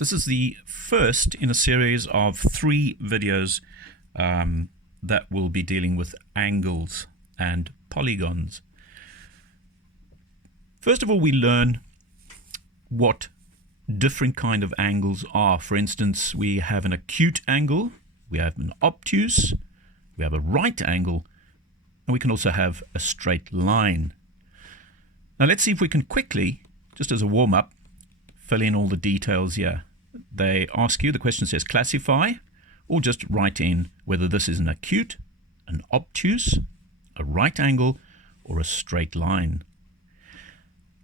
this is the first in a series of 3 videos that will be dealing with angles and polygons. First of all, we learn what different kind of angles are. For instance, we have an acute angle, we have an obtuse, we have a right angle, and we can also have a straight line. Now let's see if we can quickly, just as a warm-up, fill in all the details here. They ask you, the question says classify, or just write in whether this is an acute, an obtuse, a right angle, or a straight line.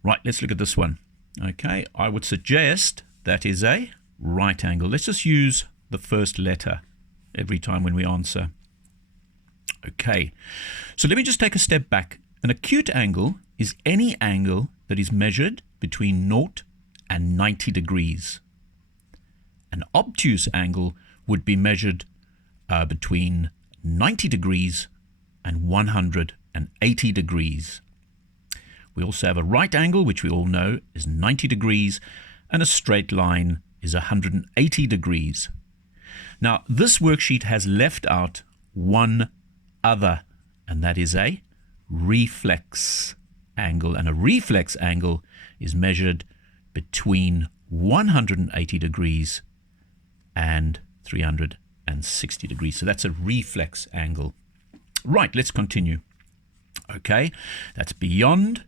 Right, let's look at this one. Okay, I would suggest that is a right angle. Let's just use the first letter every time when we answer. Okay, so let me just take a step back. An acute angle is any angle that is measured between 0 and 90 degrees. An obtuse angle would be measured between 90 degrees and 180 degrees. We also have a right angle, which we all know is 90 degrees, and a straight line is 180 degrees. Now, this worksheet has left out one other, and that is a reflex angle. And a reflex angle is measured between 180 degrees and 360 degrees. So that's a reflex angle. Right, let's continue. Okay, that's beyond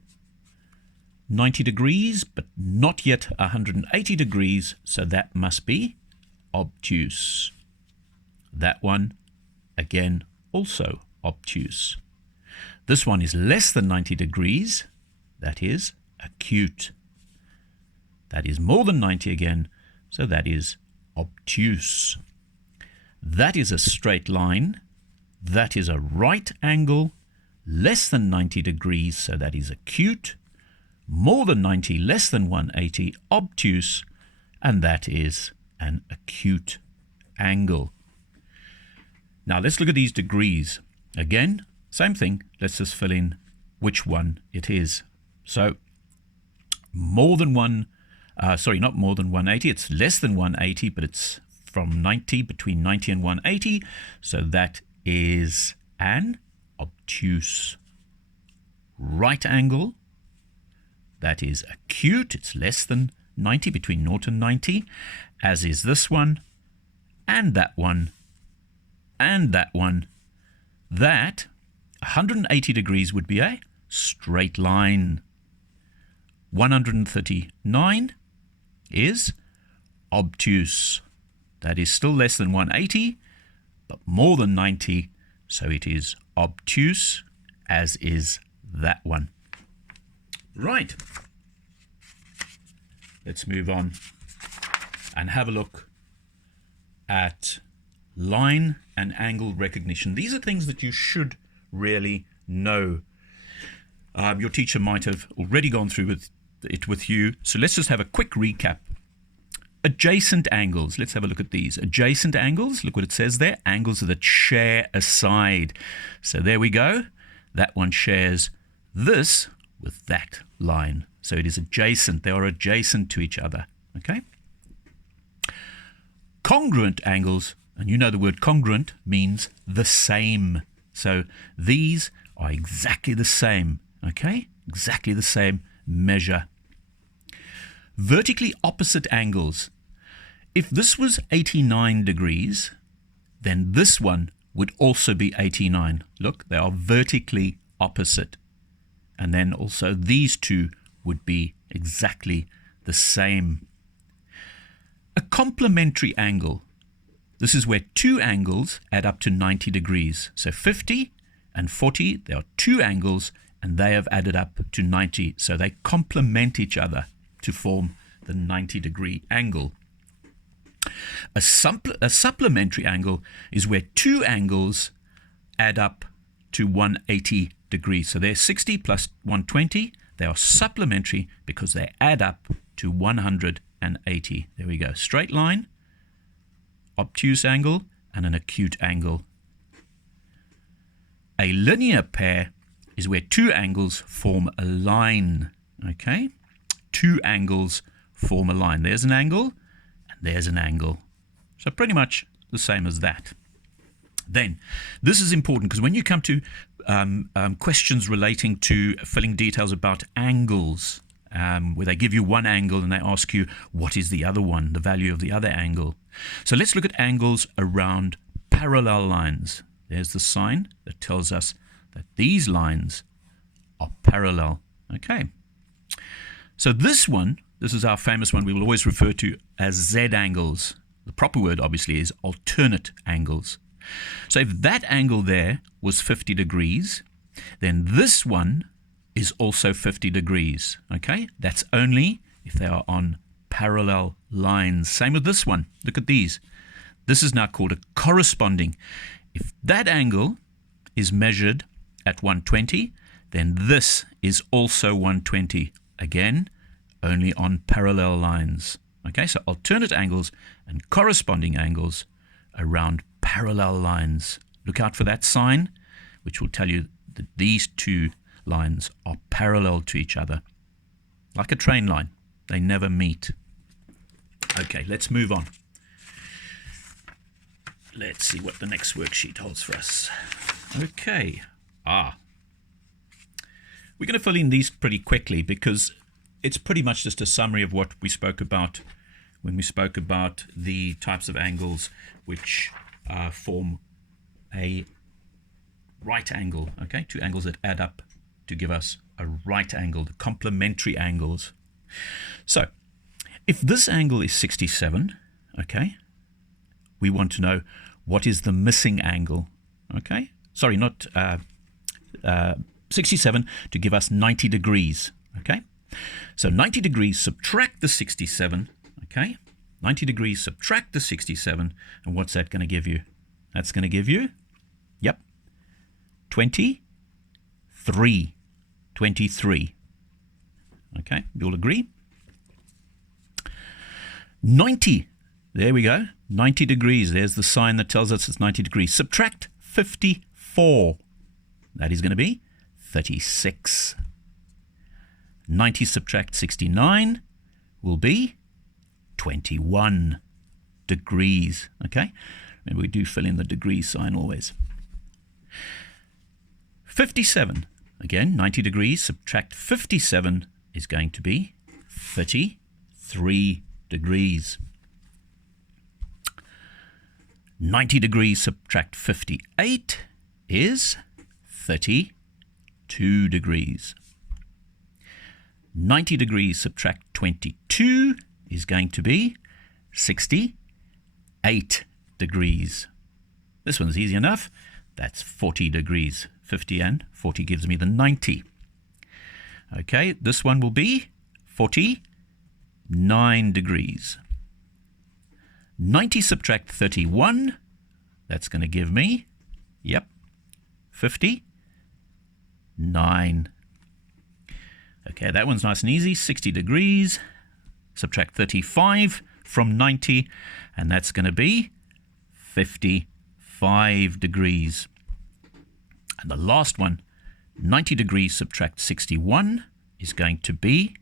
90 degrees, but not yet 180 degrees, so that must be obtuse. That one, again, also obtuse. This one is less than 90 degrees, that is acute. That is more than 90 again, so that is obtuse. That is a straight line, that is a right angle, less than 90 degrees, so that is acute. More than 90, less than 180, obtuse, and that is an acute angle. Now let's look at these degrees. Again, same thing. Let's just fill in which one it is. So not more than 180. It's less than 180, but it's from 90, between 90 and 180. So that is an obtuse. Right angle, that is acute. It's less than 90, between 0 and 90, as is this one, and that one, and that one. That 180 degrees would be a straight line. 139 is obtuse. That is still less than 180, but more than 90, so it is obtuse, as is that one. Right. Let's move on and have a look at line and angle recognition. These are things that you should really know. Your teacher might have already gone through it with you. So let's just have a quick recap. Adjacent angles. Let's have a look at these. Adjacent angles. Look what it says there. Angles that share a side. So there we go. That one shares this with that line. So it is adjacent. They are adjacent to each other. Okay. Congruent angles. And you know the word congruent means the same. So these are exactly the same. Okay. Exactly the same measure. Vertically opposite angles. If this was 89 degrees, then this one would also be 89. Look, they are vertically opposite. And then also these two would be exactly the same. A complementary angle. This is where two angles add up to 90 degrees. So 50 and 40, there are two angles, and they have added up to 90. So they complement each other to form the 90-degree angle. A supplementary angle is where two angles add up to 180 degrees. So they're 60 plus 120. They are supplementary because they add up to 180. There we go. Straight line, obtuse angle, and an acute angle. A linear pair is where two angles form a line. Okay? Two angles form a line. There's an angle, There's an angle. So pretty much the same as that. Then, this is important because when you come to questions relating to filling details about angles, where they give you one angle and they ask you what is the other one, the value of the other angle. So let's look at angles around parallel lines. There's the sign that tells us that these lines are parallel. Okay. So this is our famous one we will always refer to as Z angles. The proper word obviously is alternate angles. So if that angle there was 50 degrees, then this one is also 50 degrees. Okay, that's only if they are on parallel lines. Same with this one. Look at these. This is now called a corresponding. If that angle is measured at 120, then this is also 120. Again, only on parallel lines. Okay, so alternate angles and corresponding angles around parallel lines. Look out for that sign, which will tell you that these two lines are parallel to each other. Like a train line, they never meet. Okay, let's move on. Let's see what the next worksheet holds for us. Okay. We're going to fill in these pretty quickly because it's pretty much just a summary of what we spoke about when we spoke about the types of angles which form a right angle. Okay, two angles that add up to give us a right angle, the complementary angles. So, if this angle is 67, okay, we want to know what is the missing angle. Okay, sorry, not 67 to give us 90 degrees. Okay, so 90 degrees, subtract the 67. Okay, 90 degrees, subtract the 67, and what's that going to give you? That's going to give you, yep, 23. 23. Okay, you all agree? 90. There we go. 90 degrees. There's the sign that tells us it's 90 degrees. Subtract 54. That is going to be 36. 90 subtract 69 will be 21 degrees. Okay? And we do fill in the degree sign always. 57. Again, 90 degrees subtract 57 is going to be 33 degrees. 90 degrees subtract 58 is 32 degrees. 90 degrees subtract 22 is going to be 68 degrees. This one's easy enough. That's 40 degrees. 50 and 40 gives me the 90. Okay, this one will be 49 degrees. 90 subtract 31, that's going to give me, yep, 59. Okay, that one's nice and easy. 60 degrees, subtract 35 from 90, and that's going to be 55 degrees. And the last one, 90 degrees subtract 61 is going to be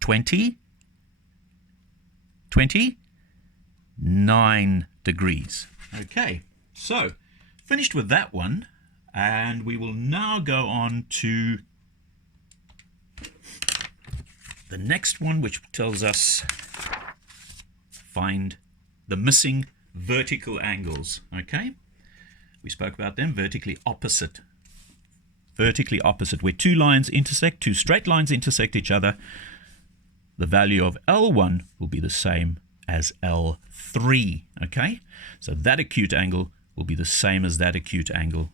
29 degrees. Okay, so finished with that one, and we will now go on to the next one, which tells us find the missing vertical angles. Okay, we spoke about them, vertically opposite. Vertically opposite, where two lines intersect, two straight lines intersect each other, the value of L1 will be the same as L3, okay? So that acute angle will be the same as that acute angle.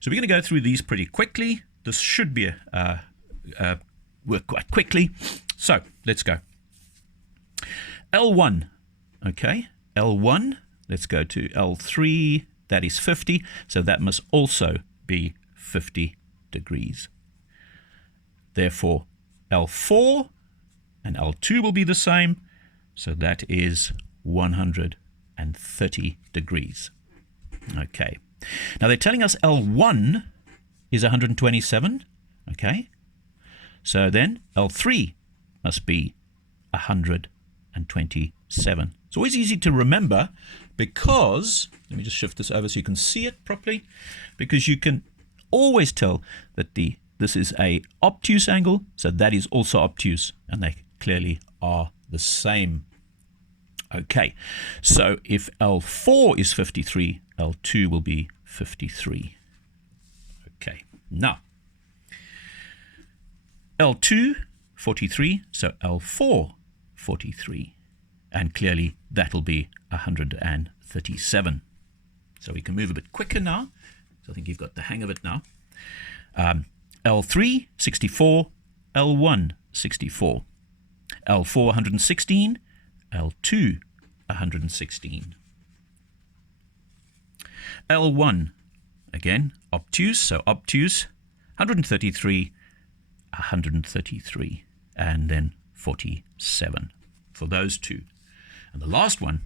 So we're going to go through these pretty quickly. This should be work quite quickly. So let's go. L1, okay? L1, let's go to L3, that is 50, so that must also be 50 degrees. Therefore, L4 and L2 will be the same, so that is 130 degrees. Okay. Now they're telling us L1 is 127, okay? So then L3 must be 100 127. It's always easy to remember because, let me just shift this over so you can see it properly, because you can always tell that this is a obtuse angle, so that is also obtuse, and they clearly are the same. Okay, so if L4 is 53, L2 will be 53. Okay, now L2, 43, so L4, 43. And clearly that'll be 137. So we can move a bit quicker now. So I think you've got the hang of it now. L3, 64, L1, 64. L4, 116, L2, 116. L1, again, obtuse, so obtuse, 133, 133, and then 47 for those two. And the last one,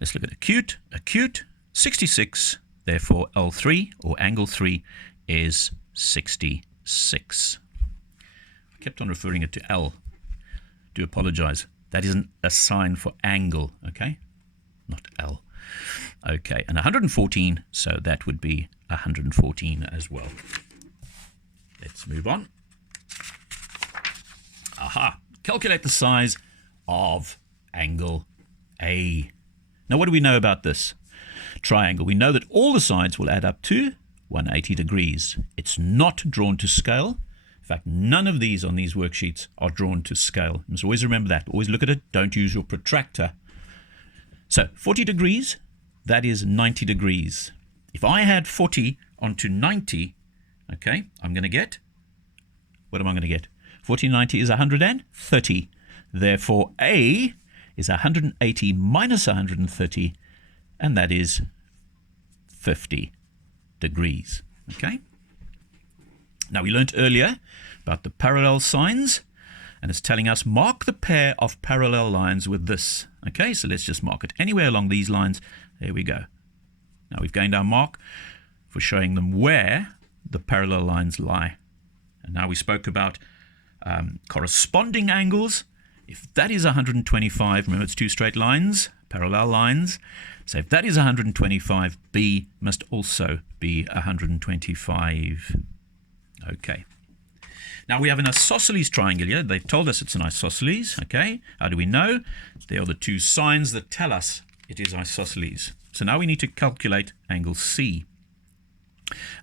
let's look at acute. Acute, 66, therefore L3, or angle 3, is 66. I kept on referring it to L. Do apologize. That isn't a sign for angle, okay? Not L. Okay, and 114, so that would be 114 as well. Let's move on. Aha! Calculate the size of angle A. Now, what do we know about this triangle? We know that all the sides will add up to 180 degrees. It's not drawn to scale. In fact, none of these on these worksheets are drawn to scale. You must always remember that. Always look at it. Don't use your protractor. So 40 degrees, that is 90 degrees. If I add 40 onto 90, okay, I'm going to get, what am I going to get? 40 90 is 130. Therefore, A is 180 minus 130, and that is 50 degrees. Okay? Now, we learnt earlier about the parallel signs, and it's telling us mark the pair of parallel lines with this. Okay, so let's just mark it anywhere along these lines. There we go. Now we've gained our mark for showing them where the parallel lines lie. And now we spoke about corresponding angles. If that is 125, remember it's two straight lines, parallel lines. So if that is 125, B must also be 125. Okay. Now we have an isosceles triangle here. They told us it's an isosceles. Okay. How do we know? They are the two signs that tell us it is isosceles. So now we need to calculate angle C.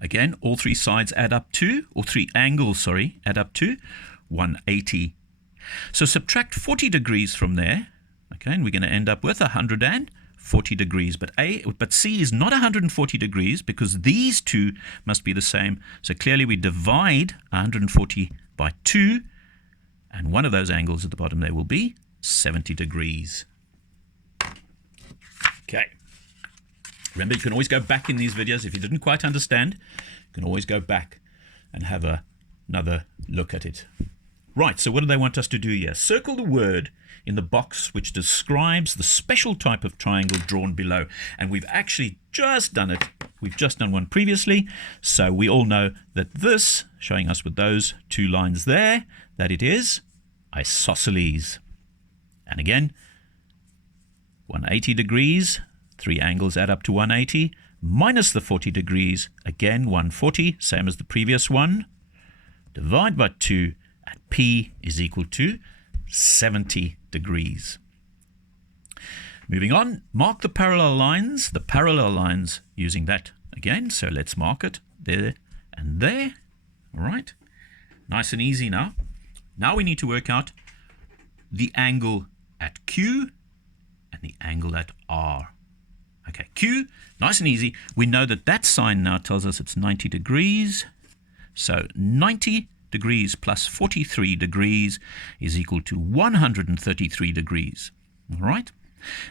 Again, all three sides add up to, or three angles, sorry, add up to 180. So subtract 40 degrees from there. Okay, and we're going to end up with 140 degrees. But C is not 140 degrees because these two must be the same. So clearly we divide 140 by 2, and one of those angles at the bottom there will be 70 degrees. Okay. Remember, you can always go back in these videos. If you didn't quite understand, you can always go back and have another look at it. Right, so what do they want us to do here? Circle the word in the box which describes the special type of triangle drawn below. And we've actually just done it. We've just done one previously. So we all know that this, showing us with those two lines there, that it is isosceles. And again, 180 degrees, three angles add up to 180, minus the 40 degrees, again 140, same as the previous one, divide by 2, and P is equal to 70 degrees. Moving on, mark the parallel lines using that again. So let's mark it there and there. All right, nice and easy now. Now we need to work out the angle at Q and the angle at R. Okay, Q, nice and easy. We know that that sign now tells us it's 90 degrees. So 90 degrees plus 43 degrees is equal to 133 degrees. All right?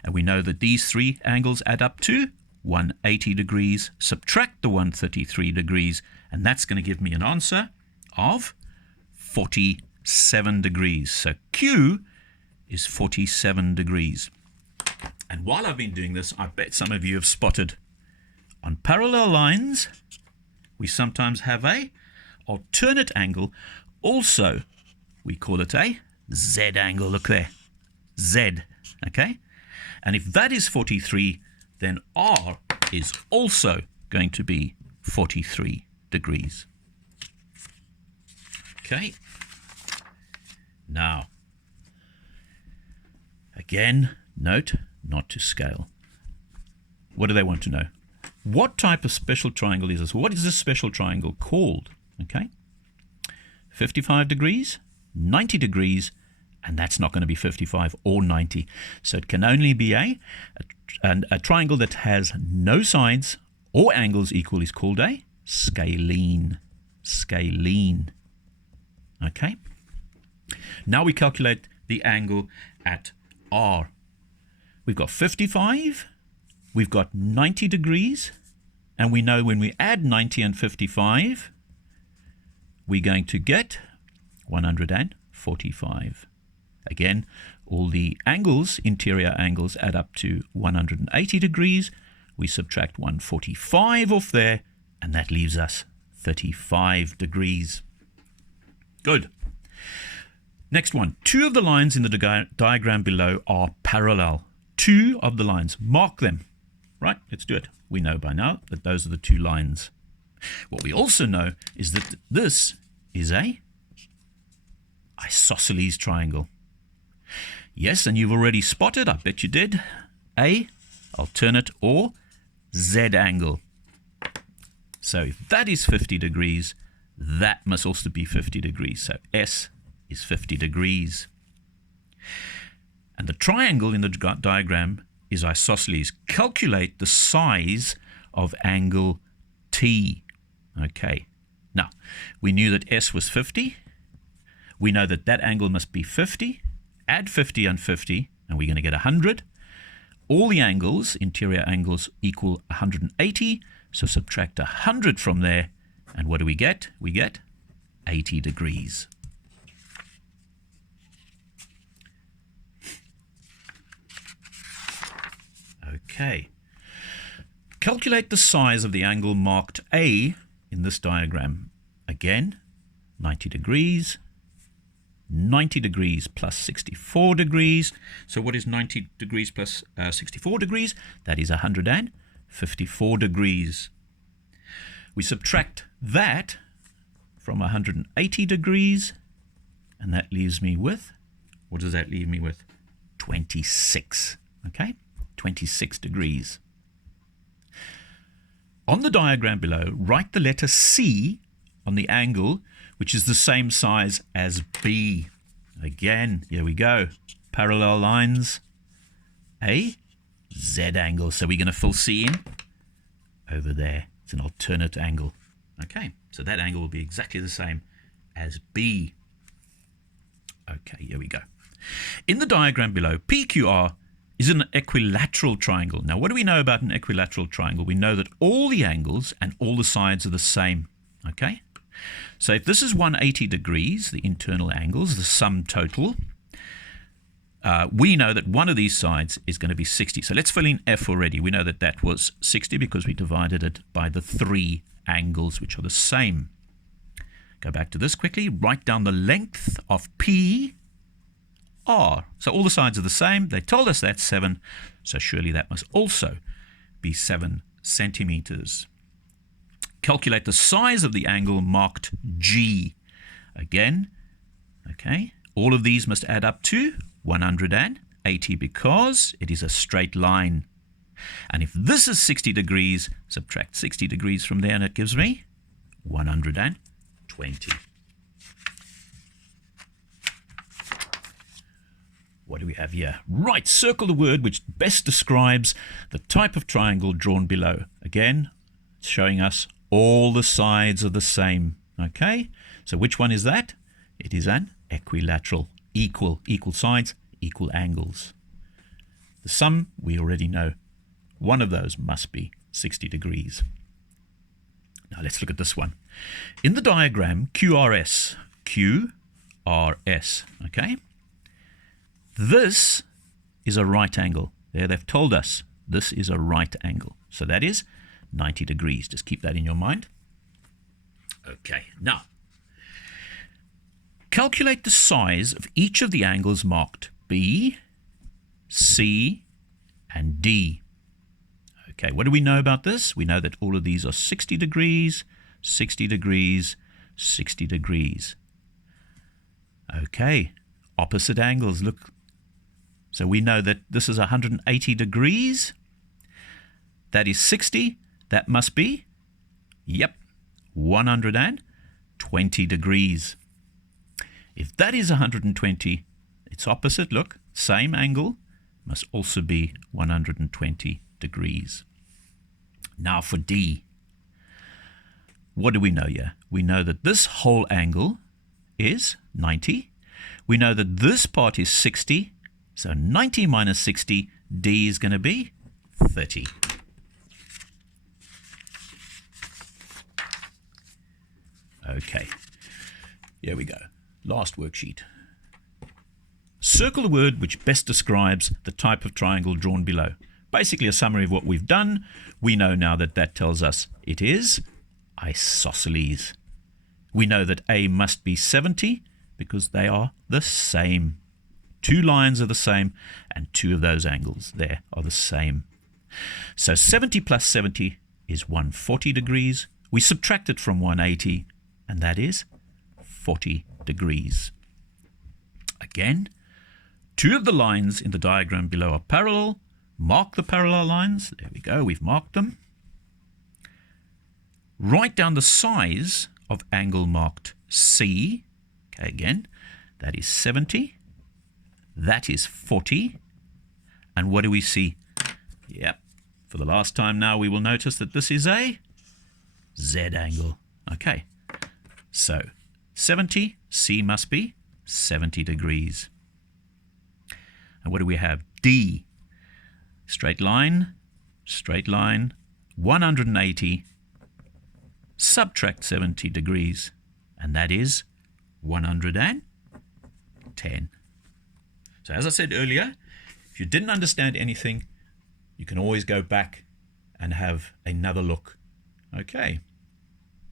And we know that these three angles add up to 180 degrees. Subtract the 133 degrees, and that's going to give me an answer of 47 degrees. So Q is 47 degrees. And while I've been doing this, I bet some of you have spotted on parallel lines, we sometimes have a alternate angle. Also, we call it a Z angle. Look there. Z, okay? And if that is 43, then R is also going to be 43 degrees. Okay? Now, again, note not to scale. What do they want to know? What type of special triangle is this? What is this special triangle called? Okay? 55 degrees, 90 degrees, and that's not going to be 55 or 90. So it can only be a triangle that has no sides or angles equal is called a scalene. Scalene. Okay? Now we calculate the angle at R. We've got 55, we've got 90 degrees, and we know when we add 90 and 55, we're going to get 145. Again, all the angles, interior angles, add up to 180 degrees. We subtract 145 off there, and that leaves us 35 degrees. Good. Next one. Two of the lines in the diagram below are parallel. Two of the lines. Mark them. Right? Let's do it. We know by now that those are the two lines. What we also know is that this is a isosceles triangle. Yes, and you've already spotted, I bet you did, a alternate or Z angle. So if that is 50 degrees, that must also be 50 degrees. So S is 50 degrees. And the triangle in the diagram is isosceles. Calculate the size of angle T. Okay. Now, we knew that S was 50. We know that that angle must be 50. Add 50 and 50, and we're going to get 100. All the angles, interior angles, equal 180. So subtract 100 from there, and what do we get? We get 80 degrees. Okay. Calculate the size of the angle marked A in this diagram. Again, 90 degrees. 90 degrees plus 64 degrees. So what is 90 degrees plus 64 degrees? That is 154 degrees. We subtract that from 180 degrees, and that leaves me with, what does that leave me with? 26. Okay? 26 degrees. On the diagram below, write the letter C on the angle, which is the same size as B. Again, here we go. Parallel lines. A Z angle. So we're going to fill C in over there. It's an alternate angle. Okay, so that angle will be exactly the same as B. Okay, here we go. In the diagram below, PQR is an equilateral triangle. Now, what do we know about an equilateral triangle? We know that all the angles and all the sides are the same. Okay? So if this is 180 degrees, the internal angles, the sum total, we know that one of these sides is going to be 60. So let's fill in F already. We know that that was 60 because we divided it by the three angles, which are the same. Go back to this quickly. Write down the length of P R. So all the sides are the same. They told us that's 7. So surely that must also be 7 centimeters. Calculate the size of the angle marked G. Again, okay, all of these must add up to 180 because it is a straight line. And if this is 60 degrees, subtract 60 degrees from there and it gives me 120. What do we have here? Right, circle the word which best describes the type of triangle drawn below. Again, it's showing us all the sides are the same. Okay, so which one is that? It is an equilateral. Equal sides, equal angles. The sum, we already know. One of those must be 60 degrees. Now let's look at this one. In the diagram, QRS, okay? This is a right angle. There, they've told us this is a right angle. So that is 90 degrees. Just keep that in your mind. Okay, now, calculate the size of each of the angles marked B, C, and D. Okay, what do we know about this? We know that all of these are 60 degrees, 60 degrees, 60 degrees. Okay, opposite angles, look. So we know that this is 180 degrees. That is 60. That must be, yep, 120 degrees. If that is 120, its opposite, look, same angle, must also be 120 degrees. Now for D. What do we know here? We know that this whole angle is 90. We know that this part is 60. So 90 minus 60, D is going to be 30. Okay, here we go. Last worksheet. Circle the word which best describes the type of triangle drawn below. Basically a summary of what we've done. We know now that that tells us it is isosceles. We know that A must be 70 because they are the same. Two lines are the same and two of those angles there are the same. So 70 plus 70 is 140 degrees. We subtract it from 180 and that is 40 degrees. Again, two of the lines in the diagram below are parallel. Mark the parallel lines. There we go, we've marked them. Write down the size of angle marked C. Okay, again, that is 70. That is 40. And what do we see? Yep, for the last time now we will notice that this is a Z angle. Okay, so 70, C must be 70 degrees. And what do we have? D. Straight line, 180, subtract 70 degrees, and that is 110. So as I said earlier, if you didn't understand anything, you can always go back and have another look. Okay.